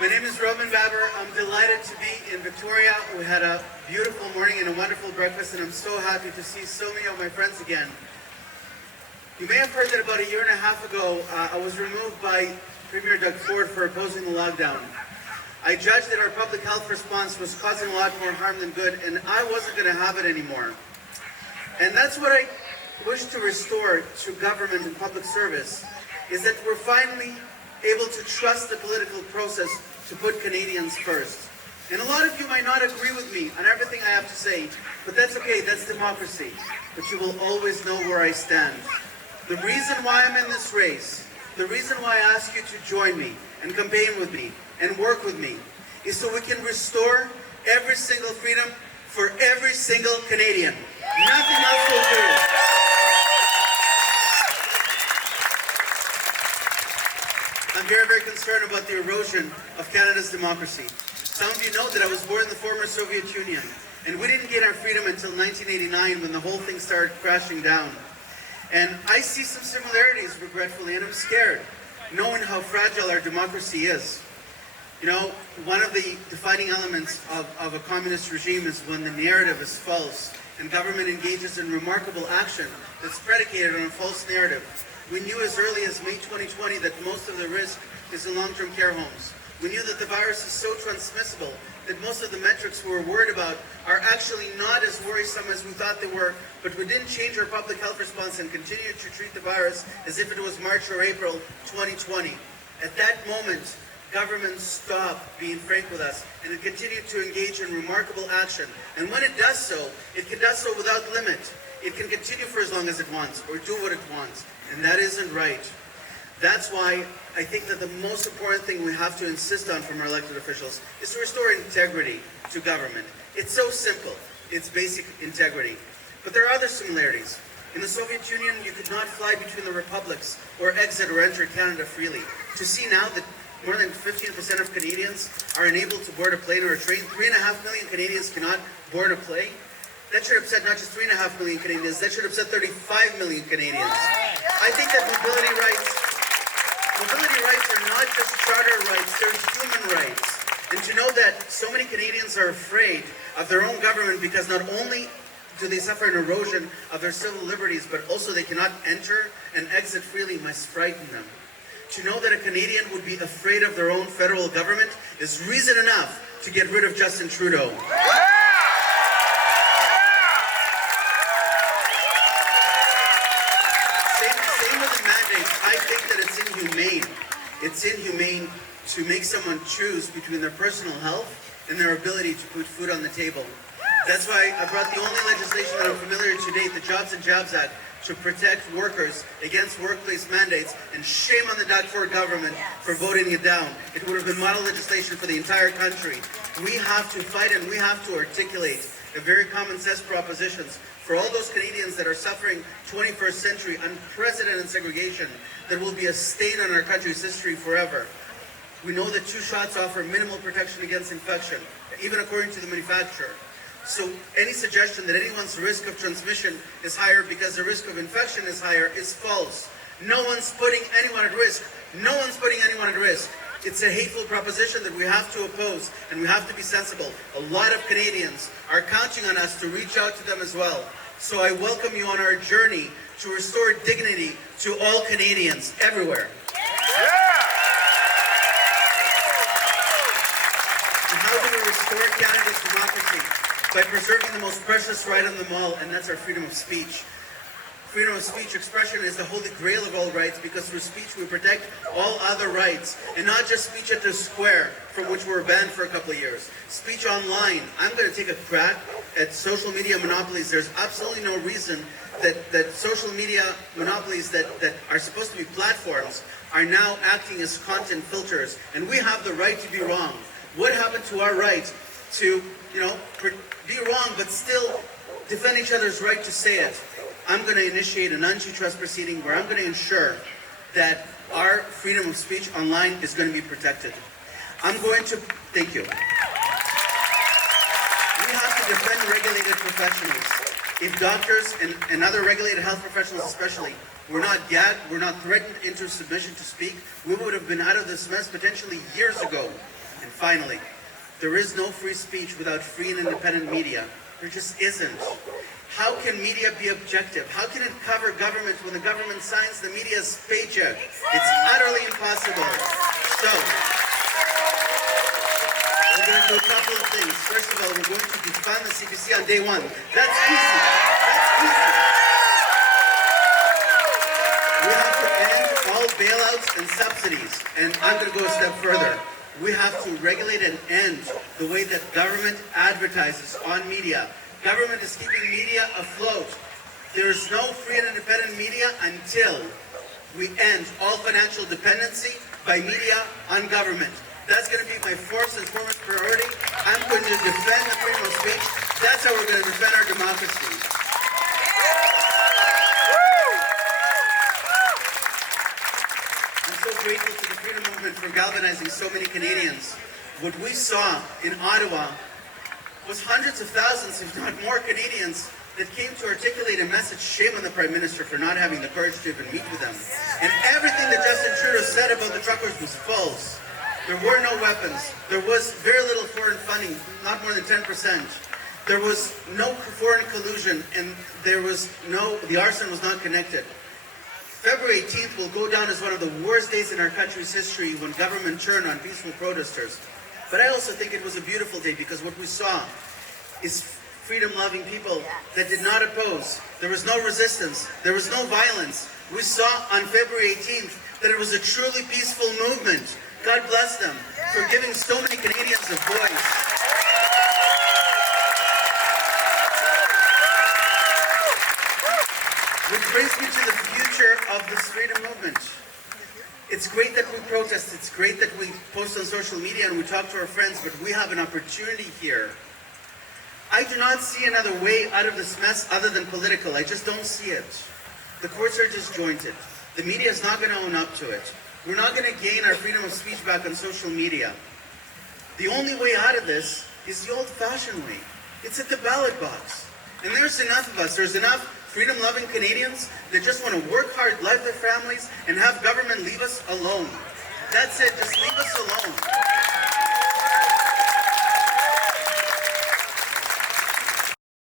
My name is Roman Baber. I'm delighted to be in Victoria. We had a beautiful morning and a wonderful breakfast, and I'm so happy to see so many of my friends again. You may have heard that about a year and a half ago, I was removed by Premier Doug Ford for opposing the lockdown. I judged that our public health response was causing a lot more harm than good, and I wasn't going to have it anymore. And that's what I wish to restore to government and public service, is that we're finally able to trust the political process to put Canadians first. And a lot of you might not agree with me on everything I have to say, but that's okay, that's democracy. But you will always know where I stand. The reason why I'm in this race, the reason why I ask you to join me and campaign with me and work with me, is so we can restore every single freedom for every single Canadian. Nothing else will do. I'm very, very concerned about the erosion of Canada's democracy. Some of you know that I was born in the former Soviet Union, and we didn't get our freedom until 1989 when the whole thing started crashing down. And I see some similarities, regretfully, and I'm scared, knowing how fragile our democracy is. You know, one of the defining elements of a communist regime is when the narrative is false and government engages in remarkable action that's predicated on a false narrative. We knew as early as May 2020 that most of the risk is in long-term care homes. We knew that the virus is so transmissible that most of the metrics we were worried about are actually not as worrisome as we thought they were, but we didn't change our public health response and continued to treat the virus as if it was March or April 2020. At that moment, government stopped being frank with us, and it continued to engage in remarkable action. And when it does so, it does so without limit. It can continue for as long as it wants, or do what it wants, and that isn't right. That's why I think that the most important thing we have to insist on from our elected officials is to restore integrity to government. It's so simple. It's basic integrity. But there are other similarities. In the Soviet Union, you could not fly between the republics or exit or enter Canada freely. To see now that more than 15% of Canadians are unable to board a plane or a train, 3.5 million Canadians cannot board a plane, that should upset not just 3.5 million Canadians, that should upset 35 million Canadians. I think that mobility rights are not just charter rights, they're human rights. And to know that so many Canadians are afraid of their own government because not only do they suffer an erosion of their civil liberties, but also they cannot enter and exit freely must frighten them. To know that a Canadian would be afraid of their own federal government is reason enough to get rid of Justin Trudeau. Same with the mandate. I think that it's inhumane. It's inhumane to make someone choose between their personal health and their ability to put food on the table. That's why I brought the only legislation that I'm familiar to date, the Jobs and Jobs Act, to protect workers against workplace mandates, and shame on the Doug Ford government for voting it down. It would have been model legislation for the entire country. We have to fight and we have to articulate a very common sense propositions for all those Canadians that are suffering 21st century unprecedented segregation that will be a stain on our country's history forever. We know that 2 shots offer minimal protection against infection, even according to the manufacturer. So any suggestion that anyone's risk of transmission is higher because the risk of infection is higher is false. No one's putting anyone at risk. No one's putting anyone at risk. It's a hateful proposition that we have to oppose, and we have to be sensible. A lot of Canadians are counting on us to reach out to them as well. So I welcome you on our journey to restore dignity to all Canadians everywhere. And how do we restore Canada's democracy? By preserving the most precious right on them all, and that's our freedom of speech. Freedom of speech expression is the holy grail of all rights, because through speech we protect all other rights, and not just speech at the square, from which we were banned for a couple of years. Speech online. I'm going to take a crack at social media monopolies. There's absolutely no reason that social media monopolies that are supposed to be platforms are now acting as content filters, and we have the right to be wrong. What happened to our right to, be wrong, but still defend each other's right to say it? I'm going to initiate an antitrust proceeding where I'm going to ensure that our freedom of speech online is going to be protected. Thank you. We have to defend regulated professionals. If doctors and other regulated health professionals especially were not gagged, were not threatened into submission to speak, we would have been out of this mess potentially years ago. And finally, there is no free speech without free and independent media. There just isn't. How can media be objective? How can it cover government when the government signs the media's paycheck? It's utterly impossible. So, we're going to do a couple of things. First of all, we're going to defund the CBC on day one. That's easy. That's easy. We have to end all bailouts and subsidies. And I'm going to go a step further. We have to regulate and end the way that government advertises on media. Government is keeping media afloat. There is no free and independent media until we end all financial dependency by media on government. That's going to be my first and foremost priority. I'm going to defend the freedom of speech. That's how we're going to defend our democracy. I'm so grateful to the freedom movement for galvanizing so many Canadians. What we saw in Ottawa was hundreds of thousands, if not more, Canadians that came to articulate a message. Shame on the Prime Minister for not having the courage to even meet with them. And everything that Justin Trudeau said about the truckers was false. There were no weapons. There was very little foreign funding, not more than 10%. There was no foreign collusion, and the arson was not connected. February 18th will go down as one of the worst days in our country's history when government turned on peaceful protesters. But I also think it was a beautiful day because what we saw is freedom-loving people that did not oppose. There was no resistance. There was no violence. We saw on February 18th that it was a truly peaceful movement. God bless them for giving so many Canadians a voice. Which brings me to the future of this freedom movement. It's great that we protest, it's great that we post on social media and we talk to our friends, but we have an opportunity here. I do not see another way out of this mess other than political. I just don't see it. The courts are disjointed. The media is not going to own up to it. We're not going to gain our freedom of speech back on social media. The only way out of this is the old-fashioned way. It's at the ballot box. And there's enough of us. There's enough freedom-loving Canadians that just want to work hard, love their families, and have government leave us alone. That's it. Just leave us alone.